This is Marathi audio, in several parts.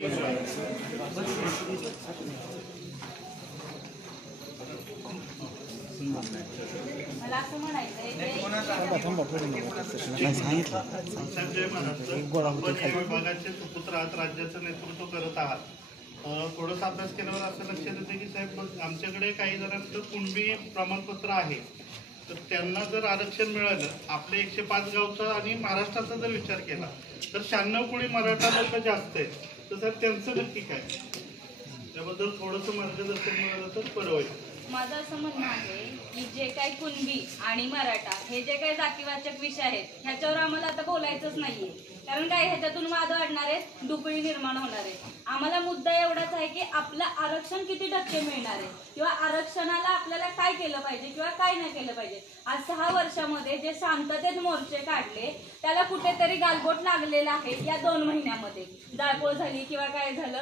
मला असं म्हणायचंय संजय महाराज विभागाचे सुपुत्र आहात, राज्याचं नेतृत्व करत आहात. थोडंसं अभ्यास केल्यावर असं लक्षात येतं की साहेब आमच्याकडे काही जणांचं कुणबी प्रमाणपत्र आहे, तर त्यांना जर आरक्षण मिळालं आपल्या 105 गावचा आणि महाराष्ट्राचा जर विचार केला तर 96 कोटी मराठा लोक जास्त आहेत. तर साहेब त्यांचं नक्की काय, त्याबद्दल थोडंसं मार्गदर्शन मिळालं तर बरं होईल. माझं असं म्हणणं आहे की जे काही कुणबी आणि मराठा हे जे काही जातीवाचक विषय आहेत ह्याच्यावर आम्हाला आता बोलायचंच नाहीये, कारण काय ह्याच्यातून वाद वाढणार आहेत, डुबळी निर्माण होणार आहे. आम्हाला मुद्दा एवढाच आहे की आपलं आरक्षण किती टक्के मिळणार आहे किंवा आरक्षणाला आपल्याला काय केलं पाहिजे किंवा काय नाही केलं पाहिजे. आज 6 वर्षामध्ये जे शांततेत मोर्चे काढले त्याला कुठेतरी गालबोट लागलेला आहे. या 2 महिन्यामध्ये जाळपोळ झाली किंवा काय झालं,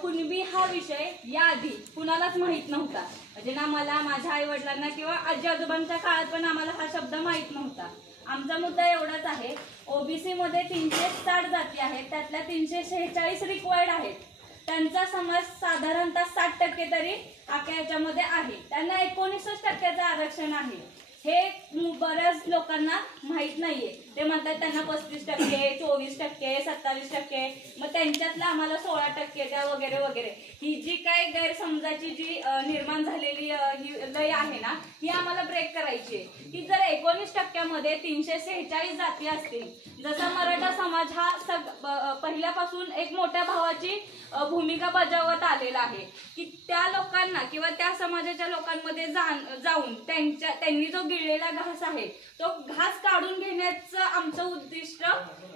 कुणबी हा विषय याआधी कुणालाच माहित नव्हता. म्हणजे ना मला, माझ्या आई वडिलांना किंवा आजी आजोबांच्या काळात पण आम्हाला हा शब्द माहित नव्हता. आमचा मुद्दा एवढाच आहे, ओबीसी मध्ये 360 जाती आहेत, त्यातल्या 346 रिक्वायर्ड आहेत. त्यांचा समाज साधारणतः 60% तरी आख्या याच्यामध्ये आहे. त्यांना 19% आरक्षण आहे. हे बऱ्याच लोकांना माहित नाहीये. ते म्हणतात त्यांना 35%, 24%, 27%, मग त्यांच्यातला आम्हाला 16% द्या वगैरे वगैरे. ही जी काय गैरसमजाची जी निर्माण झालेली ही लय आहे ना, ही आम्हाला ब्रेक करायची आहे. की जर 19% मध्ये 346 जाती असतील, जसा मराठा समाज हा पहिल्यापासून एक मोठ्या भावाची भूमिका बजावत आलेला आहे, की त्या लोकांना किंवा त्या समाजाच्या लोकांमध्ये जाऊन त्यांनी जो गिळलेला घास आहे तो घास काढून घेण्याचं आमचं उद्दिष्ट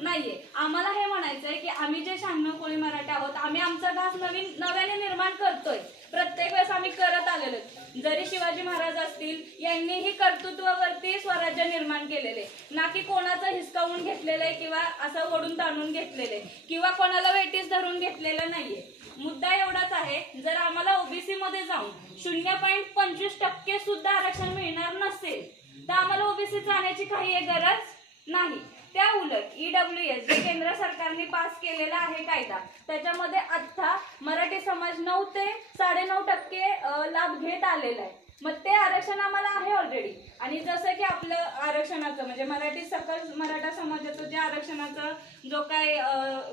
नाहीये. आम्हाला हे म्हणायचंय की आम्ही जे 96 कोळी मराठा आहोत, आम्ही आमचा घास नव्याने निर्माण करतोय. प्रत्येक वेळेस आम्ही करत आलेलो. जरी शिवाजी महाराज असतील, यांनीही कर्तृत्वावरती स्वराज्य निर्माण केलेले, ना की कोणाचं हिसकावून घेतलेलं आहे किंवा असं ओढून ताणून घेतलेले किंवा कोणाला वेटीस धरून घेतलेलं नाहीये. मुद्दा एवढाच आहे, जर आम्हाला ओबीसी मध्ये जाऊन 0.25% सुद्धा आरक्षण मिळणार नसेल तर आम्हाला ओबीसी जाण्याची काही गरज नाही. त्या उलट EWS जे केंद्र सरकारने पास केलेला आहे कायदा, त्याच्यामध्ये आता मराठी समाज 9 ते 9.5% लाभ घेत आलेला आहे. मग ते आरक्षण आम्हाला आहे ऑलरेडी. आणि जसं की आपलं आरक्षणाचं म्हणजे मराठी सकल मराठा समाजाचं जे आरक्षणाचं जो काय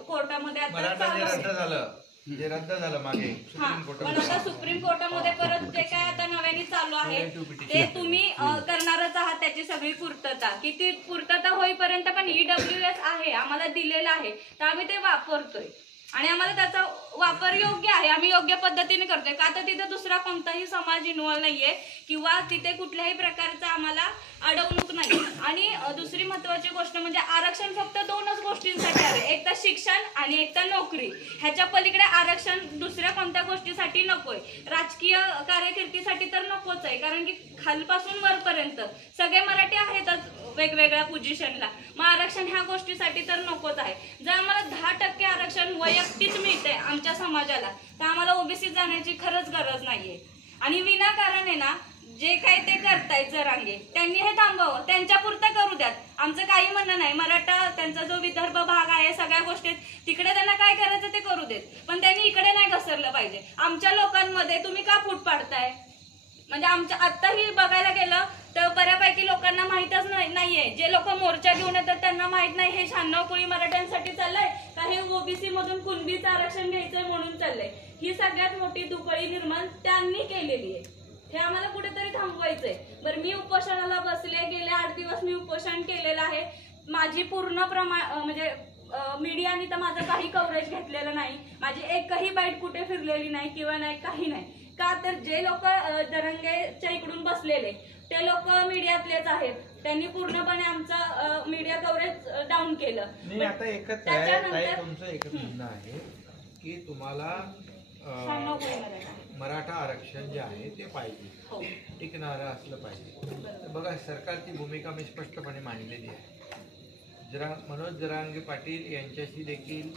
कोर्टामध्ये आता जे रद्द झालं मागे पण आता सुप्रीम कोर्टामध्ये परत जे काय आता नव्याने चालू आहे ते तुम्ही करणारच आहात. त्याची सगळी पूर्तता, की ती पूर्तता होईपर्यंत पण EWS आहे, आम्हाला दिलेला आहे, तर आम्ही ते वापरतोय आणि आम्हाला त्याचा वापर योग्य आहे. आम्ही योग्य पद्धतीने करतोय. का तर तिथे दुसरा कोणताही समाज इन्व्हॉल्व नाहीये किंवा तिथे कुठल्याही प्रकारचा आम्हाला अडवणूक नाही. आणि दुसरी महत्वाची गोष्ट म्हणजे आरक्षण फक्त 2च गोष्टींसाठी आहे, एक तर शिक्षण आणि एक तर नोकरी. ह्याच्या पलीकडे आरक्षण दुसऱ्या कोणत्या गोष्टीसाठी नकोय. राजकीय कार्यकिर्दीसाठी तर नकोच आहे, कारण की खालपासून वरपर्यंत सगळे मराठी आहेतच वेगवेगळ्या पोझिशनला. मग आरक्षण ह्या गोष्टीसाठी तर नकोच आहे. जर आम्हाला 10% आरक्षण वैयक्तिक मिळते आमच्या समाजाला, तर आम्हाला ओबीसी जाण्याची खरंच गरज नाहीये. आणि विनाकारण आहे ना, जे काही ते करतायत जरांगे, त्यांनी हे थांबवावं, त्यांच्या पुरतं करू द्यात. आमचं काही म्हणणं नाही. मराठा त्यांचा जो विदर्भ भाग आहे सगळ्या गोष्टीत तिकडे त्यांना काय करायचं ते करू देत, पण त्यांनी इकडे नाही घसरलं पाहिजे. आमच्या लोकांमध्ये तुम्ही का फूट पाडताय? म्हणजे आमच्या आत्ताही बघायला गेलं तर बऱ्यापैकी लोकांना माहितच नाहीये. जे लोक मोर्चा घेऊन येतात त्यांना माहित नाही हे 96 कोळी मराठ्यांसाठी चाललंय का हे ओबीसी मधून कुणबीचं आरक्षण घ्यायचंय म्हणून चाललंय. ही सगळ्यात मोठी दुबळी निर्माण त्यांनी केलेली आहे. हे आम्हाला कुठेतरी थांबवायचंय. बरं, मी उपोषणाला बसले, गेले 8 दिवस मी उपोषण केलेलं आहे. माझी पूर्ण म्हणजे मीडियाने तर माझं काही कव्हरेज घेतलेलं नाही. माझी एकही बाईट कुठे फिरलेली नाही किंवा नाही, काही नाही. का तर जे लोक जरांगेच्या इकडून बसलेले ते लोक मीडियातलेच आहेत. त्यांनी पूर्णपणे आमचं मीडिया कव्हरेज डाऊन केलं. नाही, आता एकच आहे, तुमचं एकच म्हणणं आहे की तुम्हाला मराठा आरक्षण जे आहे ते पाहिजे, टिकणारं असलं पाहिजे. बघा, सरकारची भूमिका मी स्पष्टपणे मांडलेली आहे. मनोज जरांगे पाटील यांच्याशी देखील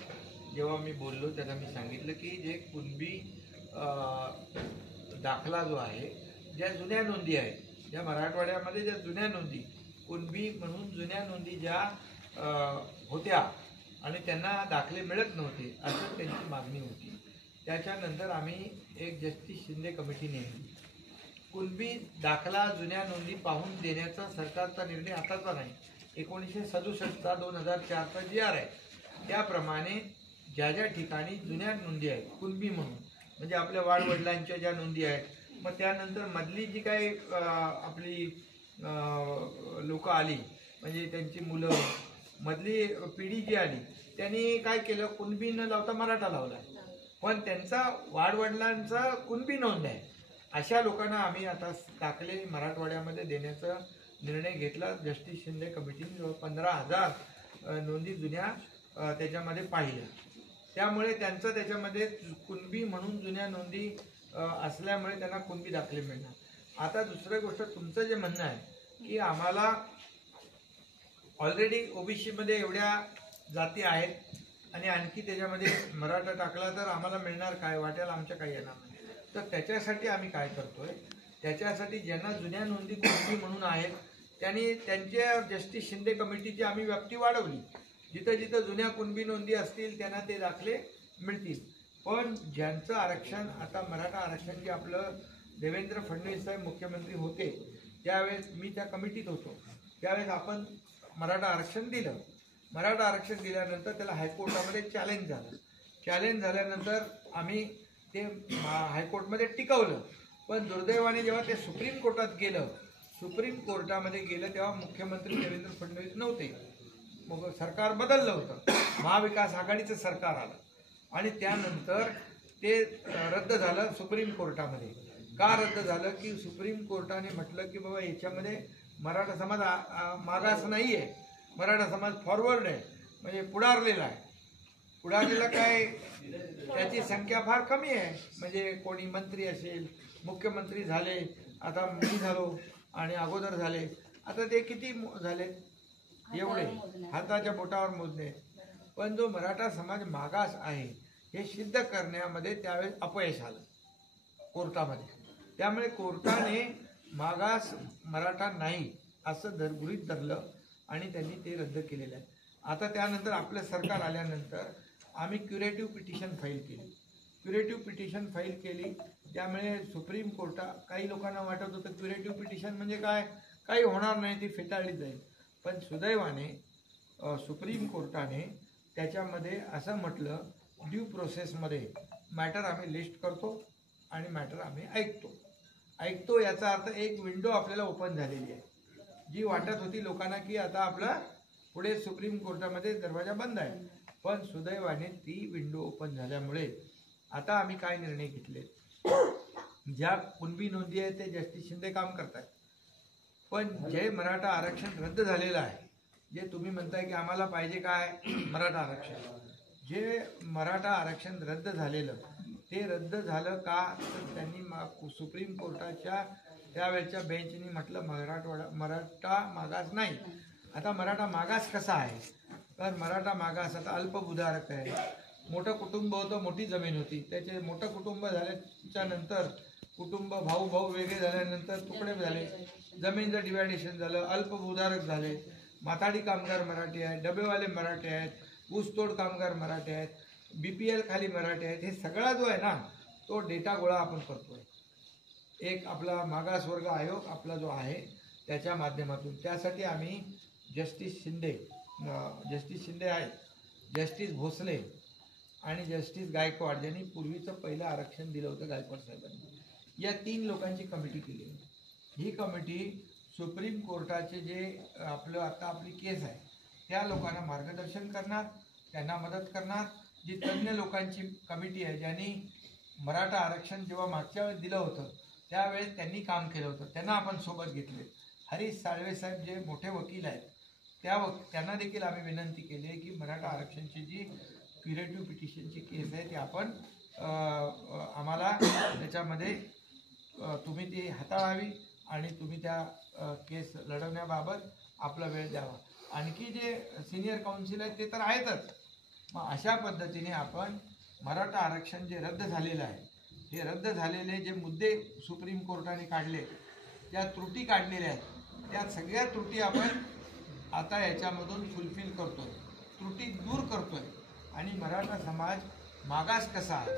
जेव्हा मी बोललो तेव्हा मी सांगितलं की जे कुणबी दाखला जो आहे, ज्या जुन्या नोंदी आहेत, ज्या मराठवाड्यामध्ये ज्या जुन्या नोंदी कुणबी म्हणून जुन्या नोंदी ज्या होत्या आणि त्यांना दाखले मिळत नव्हते असं त्यांची मागणी होती. त्याच्यानंतर आम्ही एक जस्टिस शिंदे कमिटी नेमली. कुणबी दाखला जुन्या नोंदी पाहून देण्याचा सरकारचा निर्णय आताचा नाही, 1967चा 2004चा GR आहे. त्याप्रमाणे ज्या ज्या ठिकाणी जुन्या नोंदी आहेत कुणबी म्हणून, म्हणजे आपल्या वाडवडिलांच्या ज्या नोंदी आहेत, मग त्यानंतर मधली जी काही आपली लोक आली, म्हणजे त्यांची मुलं, मधली पिढी जी आली, त्यांनी काय केलं, कुणबी न लावता मराठा लावला, पण त्यांचा वाडवडिलांचा कुणबी नोंद आहे. अशा लोकांना आम्ही आता दाखले मराठवाड्यामध्ये देण्याचा निर्णय घेतला. जस्टिस शिंदे कमिटीने 15,000 नोंदी जुन्या त्याच्यामध्ये पाहिल्या. त्यामुळे त्यांचं त्याच्यामध्ये कुणबी म्हणून जुन्या नोंदी असल्यामुळे त्यांना कुणबी दाखले मिळणार. आता दुसरी गोष्ट, तुमचं जे म्हणणं आहे की आम्हाला ऑलरेडी ओबीसीमध्ये एवढ्या जाती आहेत आणि आणखी त्याच्यामध्ये मराठा टाकला तर आम्हाला मिळणार काय, वाट्याला आमच्या काही येणार नाही. तर त्याच्यासाठी आम्ही काय करतोय, त्याच्यासाठी ज्यांना जुन्या नोंदी कुणबी म्हणून आहेत त्यांनी त्यांच्या जस्टिस शिंदे कमिटीची आम्ही व्याप्ती वाढवली. जिथं जिथं जुन्या कुणबी नोंदी असतील त्यांना ते दाखले मिळतील. पण ज्यांचं आरक्षण, आता मराठा आरक्षण जे आपलं देवेंद्र फडणवीस साहेब मुख्यमंत्री होते त्यावेळेस मी त्या कमिटीत होतो, त्यावेळेस आपण मराठा आरक्षण दिलं. मराठा आरक्षण दिल्यानंतर त्याला हायकोर्टामध्ये चॅलेंज झालं. चॅलेंज झाल्यानंतर आम्ही ते हायकोर्टमध्ये टिकवलं. पण दुर्दैवाने जेव्हा ते सुप्रीम कोर्टात गेलं, सुप्रीम कोर्टामध्ये गेलं तेव्हा मुख्यमंत्री देवेंद्र फडणवीस नव्हते, मग सरकार बदललं होतं, महाविकास आघाडीचं सरकार आलं आणि त्यानंतर ते रद्द झालं सुप्रीम कोर्टामध्ये. का रद्द झालं की सुप्रीम कोर्टाने म्हटलं की बाबा याच्यामध्ये मराठा समाज मागास नाही आहे, मराठा समाज फॉरवर्ड आहे, म्हणजे पुढारलेला आहे. पुढारलेला काय, त्याची संख्या फार कमी आहे, म्हणजे कोणी मंत्री असेल, मुख्यमंत्री झाले, आता मी झालो आणि अगोदर झाले, आता ते किती झाले, एवढे हाताच्या बोटावर मोजणे. पण जो मराठा समाज मागास आहे हे सिद्ध करण्यामध्ये त्यावेळेस अपयश आलं कोर्टामध्ये. त्यामुळे कोर्टाने मागास मराठा नाही असं गृहीत धरलं आणि त्यांनी ते रद्द केलेलं आहे. आता त्यानंतर आपलं सरकार आल्यानंतर आम्ही क्युरेटिव्ह पिटिशन फाईल केली. क्युरेटिव्ह पिटिशन फाईल केली त्यामुळे सुप्रीम कोर्टात काही लोकांना वाटत होतं क्युरेटिव्ह पिटिशन म्हणजे काय, काही होणार नाही, ती फेटाळली जाईल. पण सुदैवाने सुप्रीम कोर्टाने त्याच्यामध्ये असं म्हटलं, ड्यू प्रोसेसमध्ये मॅटर आम्ही लिस्ट करतो आणि मॅटर आम्ही ऐकतो. याचा अर्थ एक विंडो आपल्याला ओपन झालेली आहे. जी वाटत होती लोकांना की आता आपला पुढे सुप्रीम कोर्टामध्ये दरवाजा बंद आहे, पण सुदैवाने ती विंडो ओपन झाल्यामुळे आता आम्ही काय निर्णय घेतले, ज्या कुणबी नोंदी आहेत ते जस्टिस शिंदे काम करतात. पण जे मराठा आरक्षण रद्द झालेलं आहे, जे तुम्ही म्हणताय की आम्हाला पाहिजे काय मराठा आरक्षण, जे मराठा आरक्षण रद्द झालेलं ते रद्द झालं का, तर त्यांनी सुप्रीम कोर्टाच्या त्यावेळच्या बेंचनी म्हटलं मराठा मागास नाही. आता मराठा मागास कसा आहे, तर मराठा मागास आता अल्पभूधारक आहे. मोठं कुटुंब होतं, मोठी जमीन होती, त्याचे मोठं कुटुंब झाल्याच्या नंतर कुटुंब भाऊ वेगळे झाल्यानंतर तुकडे झाले, जमीनचं डिवायडेशन झालं, अल्पभूधारक झाले. माथाडी कामगार मराठी आहेत, डबेवाले मराठी आहेत, ऊसतोड कामगार मराठी आहेत, BPL खाली मराठी आहेत. हे सगळा जो आहे ना तो डेटा गोळा आपण करतोय. एक आपला मागासवर्ग आयोग आपला जो आहे त्याच्या माध्यमातून, त्यासाठी आम्ही जस्टिस शिंदे आहेत, जस्टिस भोसले आणि जस्टिस गायकवाड ज्यांनी पूर्वीचं पहिलं आरक्षण दिलं होतं गायकवाड साहेबांनी, या 3 लोकांची कमिटी केली. ही कमिटी सुप्रीम कोर्टाचे जे आता आपली केस आहे त्या लोकांना मार्गदर्शन करणार, त्यांना मदत करणार. जी तज्ज्ञ लोकांची कमिटी आहे ज्यांनी मराठा आरक्षण जेव्हा मागच्या वेळेस दिलं होतं त्यावेळेस त्यांनी काम केलं होतं, त्यांना आपण सोबत घेतले. हरीश साळवे साहेब जे मोठे वकील आहेत त्यांना देखील आम्ही विनंती केली आहे की मराठा आरक्षणची जी क्युरेटिव्ह पिटिशनची केस आहे ती आपण आम्हाला त्याच्यामध्ये तुम्ही ती हाताळावी आणि तुम्ही त्या केस लढवण्याबाबत आपला वेळ द्यावा. आणखी जे सिनियर काउन्सिल आहेत ते तर आहेतच. मग अशा पद्धतीने आपण मराठा आरक्षण जे रद्द झालेलं आहे, हे रद्द झालेले जे मुद्दे सुप्रीम कोर्टाने काढले, त्या त्रुटी काढलेल्या आहेत, त्या सगळ्या त्रुटी आपण आता याच्यामधून फुलफिल करतो. त्रुटी दूर करतोय आणि मराठा समाज मागास कसा आहे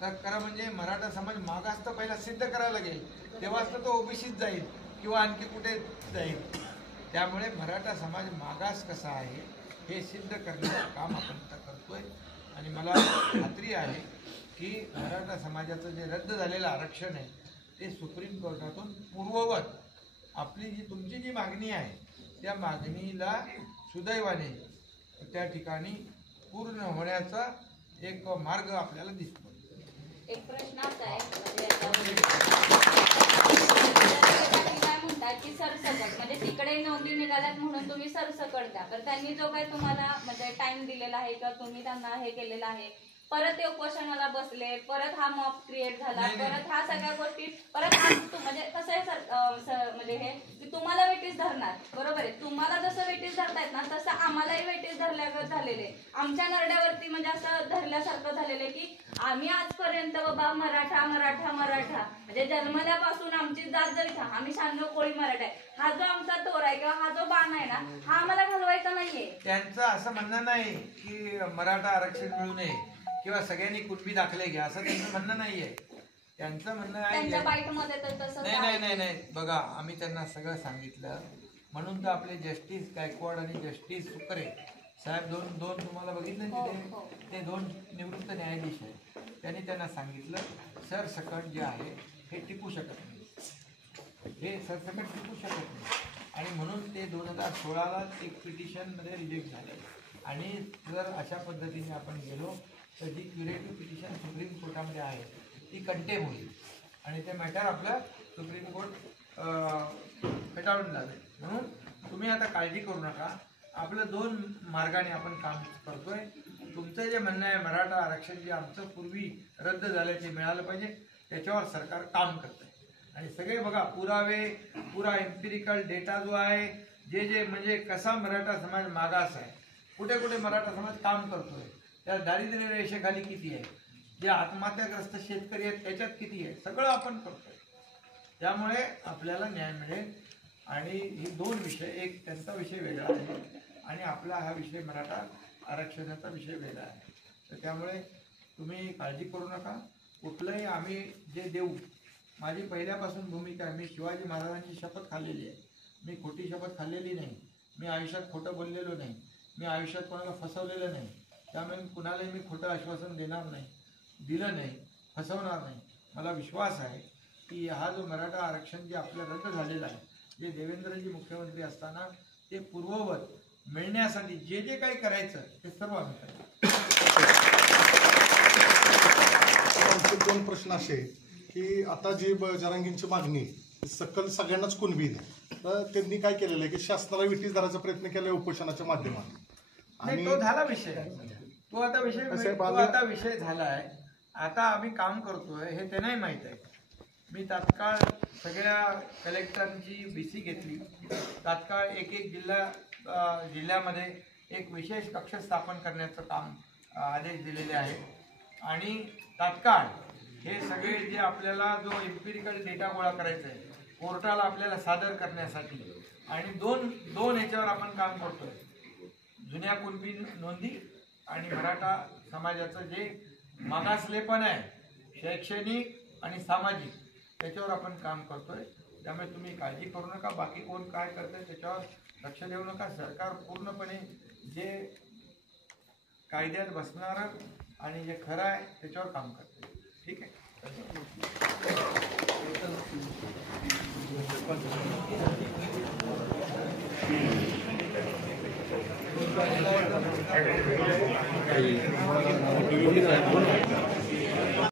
खरं म्हणजे मराठा समाज मागास तर पहिला सिद्ध करायला लागेल, तेव्हाच तर तो ओबीसीत जाईल किंवा आणखी कुठे जाईल. त्यामुळे मराठा समाज मागास कसा आहे हे सिद्ध करण्याचं काम आपण आता करतोय. आणि मला खात्री आहे की मराठा समाजाचं जे रद्द झालेलं आरक्षण आहे ते सुप्रीम कोर्टातून पूर्ववत आपली तुमची जी मागणी आहे त्या मागणीला सुदैवाने त्या ठिकाणी पूर्ण होण्याचा एक मार्ग आपल्याला दिसतो. एक प्रश्न असा आहे काय म्हणतात की सरसकट म्हणजे तिकडे नोंदी निघाल्यात म्हणून तुम्ही सरसकट द्या, तर त्यांनी जो काही तुम्हाला म्हणजे टाइम दिलेला आहे किंवा तुम्ही त्यांना हे केलेलं आहे, परत ते उपोषणाला बसले, परत हा मॉब क्रिएट झाला, परत ह्या सगळ्या गोष्टी परत म्हणजे कसं आहे म्हणजे हे की तुम्हाला वेटीस धरणार, बरोबर आहे. तुम्हाला जसं वेटीस धरतायत ना तसं आम्हालाही वेटीस धरल्यागत झालेले, आमच्या नरड्यावरती म्हणजे असं धरल्यासारखं झालेलं आहे की आम्ही आजपर्यंत बाबा मराठा मराठा मराठा म्हणजे जन्मल्यापासून आमची जात जरी आम्ही 96 कोळी मराठा आहे, हा जो आमचा तोर आहे किंवा हा जो बाण आहे ना हा आम्हाला घालवायचा नाहीये. त्यांचं असं म्हणणं नाही की मराठा आरक्षण मिळू नये किंवा सगळ्यांनी कुणबी दाखले घ्या असं त्यांचं म्हणणं नाहीये. त्यांचं म्हणणं आहे नाही बघा, आम्ही त्यांना सगळं सांगितलं म्हणून तर आपले जस्टिस गायकवाड आणि जस्टिस सुकरे साहेब दोन तुम्हाला बघितलं तिथे ते 2 निवृत्त न्यायाधीश आहेत. त्यांनी त्यांना सांगितलं सरसकट जे आहे हे टिकू शकत नाही, हे सरसकट टिकू शकत नाही आणि म्हणून ते 2016ला एक पिटिशनमध्ये रिजेक्ट झाले. आणि जर अशा पद्धतीने आपण गेलो तर जी क्युरेटिव्ह पिटिशन सुप्रीम कोर्टामध्ये आहे ती कंटेम होईल आणि ते मॅटर आपलं सुप्रीम कोर्ट फेटाळून लावेल. म्हणून तुम्ही आता काळजी करू नका, आपलं 2 मार्गाने आपण काम करतोय. तुमचं जे म्हणणं आहे मराठा आरक्षण जे आमचं पूर्वी रद्द झालं ते मिळालं पाहिजे त्याच्यावर सरकार काम करतंय. आणि सगळे बघा पुरावे, पुरा एम्पिरिकल डेटा जो आहे जे म्हणजे कसा मराठा समाज मागास आहे, कुठे कुठे मराठा समाज काम करतोय, त्या दारिद्र्य रेषेखाली किती आहे, जे आत्महत्याग्रस्त शेतकरी आहेत त्याच्यात किती आहे, सगळं आपण करतोय. त्यामुळे आपल्याला न्याय मिळेल. आणि हे 2 विषय, एक त्यांचा विषय वेगळा आहे आणि आपला हा विषय मराठा आरक्षणाचा विषय वेगळा आहे. तर त्यामुळे तुम्ही काळजी करू नका. कुठलंही आम्ही जे देऊ, माझी पहिल्यापासून भूमिका आहे, मी शिवाजी महाराजांची शपथ खाल्लेली आहे, मी खोटी शपथ खाल्लेली नाही, मी आयुष्यात खोटं बोललेलो नाही, मी आयुष्यात कोणाला फसवलेलं नाही. त्यामुळे कुणालाही मी खोटं आश्वासन देणार नाही, दिलं नाही, फसवणार नाही. मला विश्वास आहे की हा जो मराठा आरक्षण जे आपलं रद्द झालेलं आहे, जे देवेंद्रजी मुख्यमंत्री असताना ते पूर्ववत मिळण्यासाठी जे जे काही करायचं ते सर्व आम्ही करतो. आमचे 2 प्रश्न असे की आता जी जरांगींची मागणी सकल सगळ्यांनाच कुणबी दे, तर त्यांनी काय केलेलं आहे की शासनाला विटीस धरायचा प्रयत्न केला उपोषणाच्या माध्यमातून. आणि तो झाला विषय, तो आता विषय झाला आहे. आता आम्ही काम करतोय हे त्यांनाही माहीत आहे. मी तात्काळ सगळ्या कलेक्टरांची BC घेतली, तात्काळ एक जिल्ह्यामध्ये एक विशेष कक्ष स्थापन करण्याचं काम आदेश दिलेले आहेत. आणि तात्काळ हे सगळे जे आपल्याला जो एम्पिरिकल डेटा गोळा करायचा आहे कोर्टाला आपल्याला सादर करण्यासाठी आणि दोन ह्याच्यावर आपण काम करतोय, जुन्या कुणबी नोंदी आणि मराठा समाजाचं जे मागासलेपण आहे शैक्षणिक आणि सामाजिक त्याच्यावर आपण काम करतोय. त्यामुळे तुम्ही काळजी करू नका. बाकी कोण काय करतंय त्याच्यावर लक्ष देऊ नका. सरकार पूर्णपणे जे कायद्यात बसणारं आणि जे खरं आहे त्याच्यावर काम करते. ठीक आहे. काही